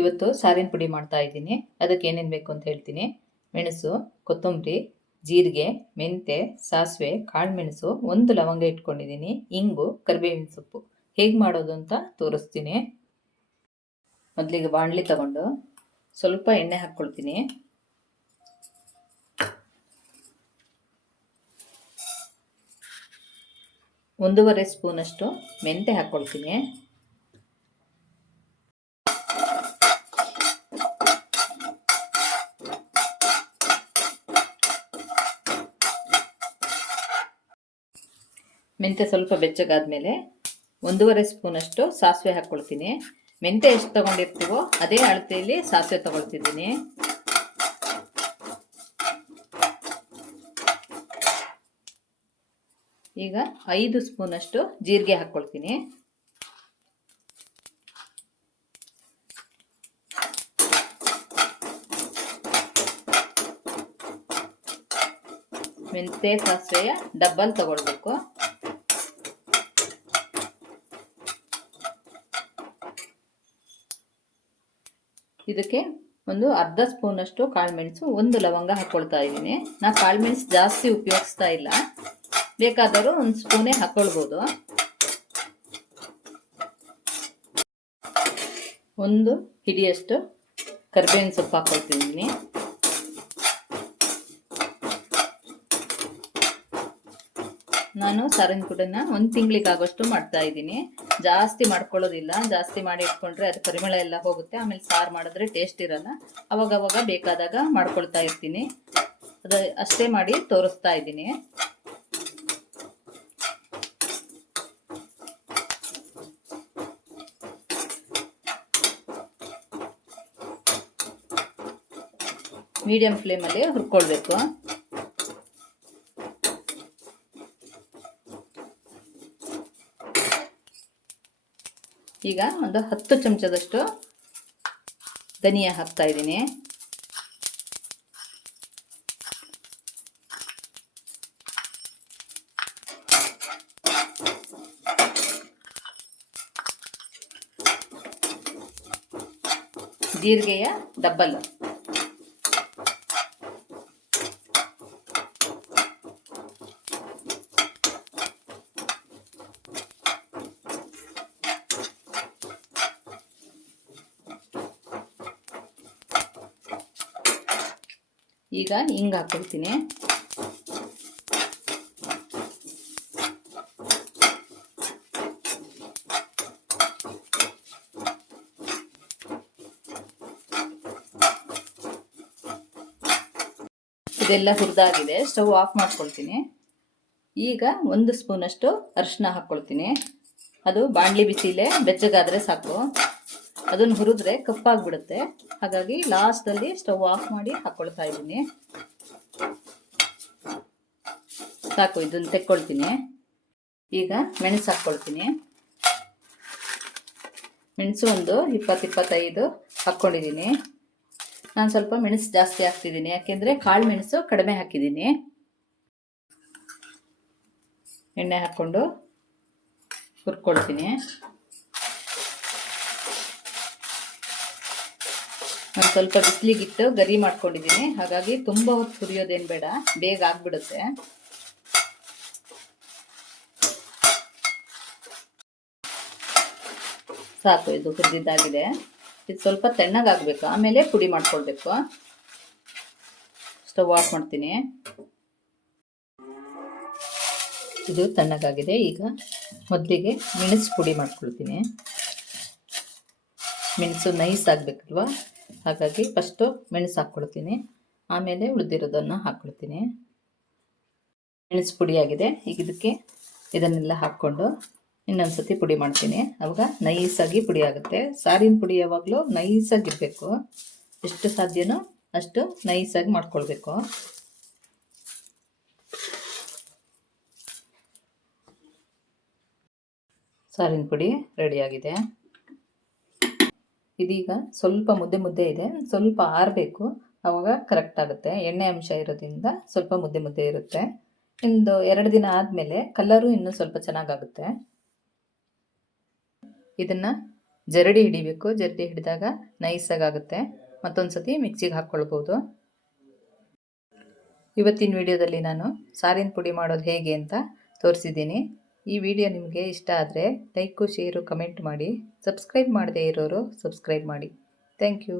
ಇವತ್ತು ಸಾರಿನ ಪುಡಿ ಮಾಡ್ತಾ ಇದ್ದೀನಿ. ಅದಕ್ಕೆ ಏನೇನು ಬೇಕು ಅಂತ ಹೇಳ್ತೀನಿ. ಮೆಣಸು, ಕೊತ್ತಂಬರಿ, ಜೀರಿಗೆ ಮೆಂತೆ ಸಾಸಿವೆ, ಕಾಳುಮೆಣಸು, ಒಂದು ಲವಂಗ ಇಟ್ಕೊಂಡಿದ್ದೀನಿ. ಇಂಗು, ಕರಿಬೇವಿನ ಸೊಪ್ಪು. ಹೇಗೆ ಮಾಡೋದು ಅಂತ ತೋರಿಸ್ತೀನಿ. ಮೊದಲಿಗೆ ಬಾಣಲಿ ತಗೊಂಡು ಸ್ವಲ್ಪ ಎಣ್ಣೆ ಹಾಕ್ಕೊಳ್ತೀನಿ. ಒಂದೂವರೆ ಸ್ಪೂನಷ್ಟು ಮೆಂತೆ ಹಾಕ್ಕೊಳ್ತೀನಿ. ಮೆಂತೆ ಸ್ವಲ್ಪ ಬೆಚ್ಚಗಾದ್ಮೇಲೆ ಒಂದೂವರೆ ಸ್ಪೂನಷ್ಟು ಸಾಸಿವೆ ಹಾಕ್ಕೊಳ್ತೀನಿ. ಮೆಂತೆ ಎಷ್ಟು ತೊಗೊಂಡಿರ್ತೀವೋ ಅದೇ ಅಳತೆಯಲ್ಲಿ ಸಾಸಿವೆ ತೊಗೊಳ್ತಿದ್ದೀನಿ. ಈಗ ಐದು ಸ್ಪೂನಷ್ಟು ಜೀರಿಗೆ ಹಾಕ್ಕೊಳ್ತೀನಿ. ಮೆಂತೆ ಸಾಸಿವೆಯ ಡಬ್ಬಲ್ ತಗೊಳ್ಬೇಕು. ಇದಕ್ಕೆ ಒಂದು ಅರ್ಧ ಸ್ಪೂನಷ್ಟು ಕಾಳುಮೆಣಸು ಒಂದು ಲವಂಗ ಹಾಕ್ಕೊಳ್ತಾ ಇದ್ದೀನಿ. ನಾ ಕಾಳುಮೆಣಸು ಜಾಸ್ತಿ ಉಪಯೋಗಿಸ್ತಾ ಇಲ್ಲ. ಬೇಕಾದರೂ ಒಂದು ಸ್ಪೂನೇ ಹಾಕ್ಕೊಳ್ಬೋದು ಒಂದು ಹಿಡಿಯಷ್ಟು ಕರಿಬೇವಿನ ಸೊಪ್ಪು ಹಾಕ್ಕೊಳ್ತಿದ್ದೀನಿ ನಾನು ಸಾರಿನ ಪುಡಿನ ಒಂದು ತಿಂಗಳಿಗೆ ಆಗೋಷ್ಟು ಮಾಡ್ತಾ ಇದ್ದೀನಿ. ಜಾಸ್ತಿ ಮಾಡ್ಕೊಳ್ಳೋದಿಲ್ಲ, ಜಾಸ್ತಿ ಮಾಡಿ ಇಟ್ಕೊಂಡ್ರೆ ಅದು ಪರಿಮಳ ಎಲ್ಲ ಹೋಗುತ್ತೆ, ಆಮೇಲೆ ಸಾರು ಮಾಡಿದ್ರೆ ಟೇಸ್ಟ್ ಇರಲ್ಲ. ಅವಾಗ ಅವಾಗ ಬೇಕಾದಾಗ ಮಾಡ್ಕೊಳ್ತಾ ಇರ್ತೀನಿ. ಅದು ಅಷ್ಟೇ ಮಾಡಿ ತೋರಿಸ್ತಾ ಇದ್ದೀನಿ. ಮೀಡಿಯಂ ಫ್ಲೇಮಲ್ಲಿ ಹುರ್ಕೊಳ್ಬೇಕು. ಈಗ ಒಂದು ಹತ್ತು ಚಮಚದಷ್ಟು ಧನಿಯಾ ಹಾಕ್ತಾ ಇದ್ದೀನಿ. ಜೀರಿಗೆಯ ಡಬ್ಬಲ್. ಈಗ ಹಿಂಗೆ ಹಾಕ್ಕೊಳ್ತೀನಿ ಇದೆಲ್ಲ ಹುರಿದಾಗಿದೆ. ಸ್ಟವ್ ಆಫ್ ಮಾಡ್ಕೊಳ್ತೀನಿ. ಈಗ ಒಂದು ಸ್ಪೂನಷ್ಟು ಅರಿಶಿನ ಹಾಕ್ಕೊಳ್ತೀನಿ. ಅದು ಬಾಣಲಿ ಬಿಸಿಲೆ ಬೆಚ್ಚಗಾದರೆ ಸಾಕು. ಅದನ್ನು ಹುರಿದ್ರೆ ಕಪ್ಪಾಗ್ಬಿಡುತ್ತೆ. ಹಾಗಾಗಿ ಲಾಸ್ಟಲ್ಲಿ ಸ್ಟವ್ ಆಫ್ ಮಾಡಿ ಹಾಕೊಳ್ತಾ ಇದ್ದೀನಿ. ಸಾಕು, ಇದನ್ನು ತೆಕ್ಕೊಳ್ತೀನಿ. ಈಗ ಮೆಣಸು ಹಾಕ್ಕೊಳ್ತೀನಿ ಮೆಣಸು ಒಂದು ಇಪ್ಪತ್ತು, ಇಪ್ಪತ್ತೈದು ಹಾಕ್ಕೊಂಡಿದ್ದೀನಿ. ನಾನು ಸ್ವಲ್ಪ ಮೆಣಸು ಜಾಸ್ತಿ ಹಾಕ್ತಿದ್ದೀನಿ. ಯಾಕೆಂದರೆ ಕಾಳು ಮೆಣಸು ಕಡಿಮೆ ಹಾಕಿದ್ದೀನಿ. ಎಣ್ಣೆ ಹಾಕ್ಕೊಂಡು ಹುರ್ಕೊಳ್ತೀನಿ. ನಾನು ಸ್ವಲ್ಪ ಬಿಸಿಲಿಗಿಟ್ಟು ಗರಿ ಮಾಡ್ಕೊಂಡಿದ್ದೀನಿ. ಹಾಗಾಗಿ ತುಂಬ ಹೊತ್ತು ಹುರಿಯೋದೇನು ಬೇಡ. ಬೇಗ ಆಗ್ಬಿಡುತ್ತೆ. ಸಾಕು, ಇದು ಹುರಿದಿದ್ದಾಗಿದೆ. ಇದು ಸ್ವಲ್ಪ ತಣ್ಣಗಾಗಬೇಕು ಆಮೇಲೆ ಪುಡಿ ಮಾಡ್ಕೊಳ್ಬೇಕು. ಸ್ಟವ್ ಆಫ್ ಮಾಡ್ತೀನಿ. ಇದು ತಣ್ಣಗಾಗಿದೆ. ಈಗ ಮೊದಲಿಗೆ ಮೆಣಸು ಪುಡಿ ಮಾಡ್ಕೊಳ್ತೀನಿ. ಮೆಣಸು ನೈಸ್ ಆಗಬೇಕಲ್ವ? ಹಾಗಾಗಿ ಫಸ್ಟು ಮೆಣಸು ಹಾಕ್ಕೊಳ್ತೀನಿ. ಆಮೇಲೆ ಉಳಿದಿರೋದನ್ನು ಹಾಕ್ಕೊಳ್ತೀನಿ. ಮೆಣಸು ಪುಡಿಯಾಗಿದೆ ಈಗ ಇದಕ್ಕೆ ಇದನ್ನೆಲ್ಲ ಹಾಕ್ಕೊಂಡು ಇನ್ನೊಂದು ಸತಿ ಪುಡಿ ಮಾಡ್ತೀನಿ. ಅವಾಗ ನೈಸಾಗಿ ಪುಡಿ ಆಗುತ್ತೆ. ಸಾರಿನ ಪುಡಿ ಯಾವಾಗಲೂ ನೈಸಾಗಿರಬೇಕು. ಎಷ್ಟು ಸಾಧ್ಯನೋ ಅಷ್ಟು ನೈಸಾಗಿ ಮಾಡ್ಕೊಳ್ಬೇಕು. ಸಾರಿನ ಪುಡಿ ರೆಡಿಯಾಗಿದೆ ಇದೀಗ ಸ್ವಲ್ಪ ಮುದ್ದೆ ಮುದ್ದೆ ಇದೆ. ಸ್ವಲ್ಪ ಆರಬೇಕು. ಅವಾಗ ಕರೆಕ್ಟ್ ಆಗುತ್ತೆ. ಎಣ್ಣೆ ಅಂಶ ಇರೋದ್ರಿಂದ ಸ್ವಲ್ಪ ಮುದ್ದೆ ಮುದ್ದೆ ಇರುತ್ತೆ. ಒಂದು ಎರಡು ದಿನ ಆದಮೇಲೆ ಕಲರು ಇನ್ನೂ ಸ್ವಲ್ಪ ಚೆನ್ನಾಗಾಗುತ್ತೆ. ಇದನ್ನು ಜರಡಿ ಹಿಡಿಬೇಕು. ಜರಡಿ ಹಿಡಿದಾಗ ನೈಸ್ ಆಗುತ್ತೆ ಮತ್ತೊಂದು ಸತಿ ಮಿಕ್ಸಿಗೆ ಹಾಕ್ಕೊಳ್ಬೋದು. ಇವತ್ತಿನ ವಿಡಿಯೋದಲ್ಲಿ ನಾನು ಸಾರಿನ ಪುಡಿ ಮಾಡೋದು ಹೇಗೆ ಅಂತ ತೋರಿಸಿದ್ದೀನಿ. ಈ ವಿಡಿಯೋ ನಿಮಗೆ ಇಷ್ಟ ಆದರೆ ಲೈಕು, ಶೇರು, ಕಮೆಂಟ್ ಮಾಡಿ. ಸಬ್ಸ್ಕ್ರೈಬ್ ಮಾಡದೇ ಇರೋರು ಸಬ್ಸ್ಕ್ರೈಬ್ ಮಾಡಿ. Thank you.